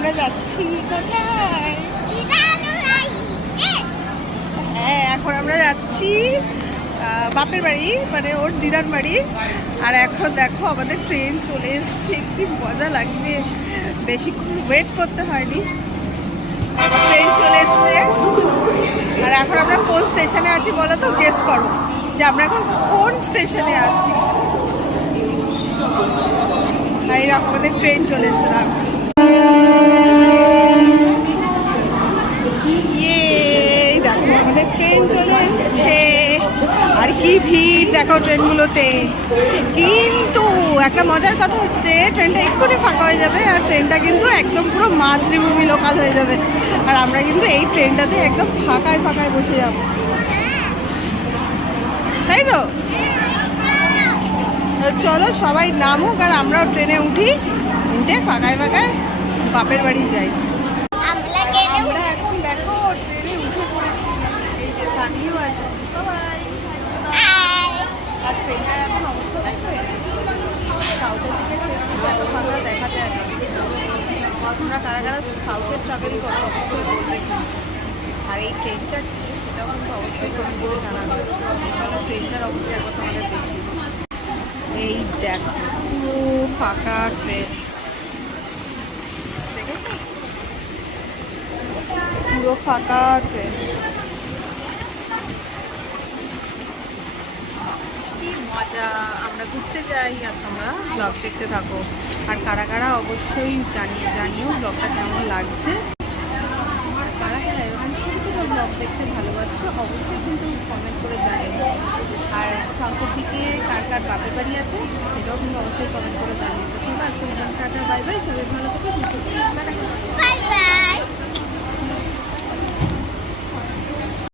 আমরা যাচ্ছি কোথায়? হ্যাঁ, এখন আমরা যাচ্ছি বাপের বাড়ি, মানে ওর দিদার বাড়ি। আর এখন দেখো আমাদের ট্রেন চলে এসছে, কি মজা লাগবে, বেশিক্ষণ ওয়েট করতে হয়নি, ট্রেন চলে এসছে। আর এখন আমরা কোন স্টেশনে আছি বলো তো, গেস করো যে আমরা এখন কোন স্টেশনে আছি। আর এরকম আমাদের ট্রেন চলে এসছে না, দেখো আমাদের ট্রেন চলে এসছে। আর কি ভিড় দেখো ট্রেনগুলোতে। কিন্তু একটা মজার কথা হচ্ছে, ট্রেনটা এক্ষুনি ফাঁকা হয়ে যাবে আর ট্রেনটা কিন্তু একদম পুরো মাতৃভূমি লোকাল হয়ে যাবে। আর আমরা কিন্তু এই ট্রেনটাতে একদম ফাঁকায় ফাঁকায় বসে যাব, তাই তো? চলো সবাই নামুক আর আমরাও ট্রেনে উঠি, উঠে ফাঁকায় ফাঁকায় বাপের বাড়ি যাই। আমরা এখন দেখো ট্রেনে উঠে পড়েছি, এই যে সানিও আছে সবাই। আর ট্রেনটার এখন অবস্থা দেখো, সাউথের দিকে ট্রেন ফাঁকা দেখা যায় না। তোমরা কারা কারা সাউথের ট্রাভেল করো অবশ্যই বলবে, আর এই ট্রেনটা সেটাও কিন্তু অবশ্যই কমেন্ট করে জানাবে। চলো ট্রেনটার অবস্থা একবার তোমাদের দেখি। এই দেখো পুরো ফাঁকা ট্রেন, দেখেছো পুরো ফাঁকা ট্রেন। কি মজা, আমরা ঘুরতে যাই আর তোমরা ব্লগ দেখতে থাকো। আর কারা কারা অবশ্যই জানিও ব্লগটা কেমন লাগছে। আর কারা কারা এরকম ছোটো ছোটো ব্লগ দেখতে ভালোবাসছো অবশ্যই কিন্তু কমেন্ট করে জানিও। আর সাউথের দিকে কার কার বাপের বাড়ি আছে সেটাও কিন্তু অবশ্যই কমেন্ট করে জানিও। ঠিক আছে, আজকে টাটা, বাই বাই, সবাই ভালো থেকে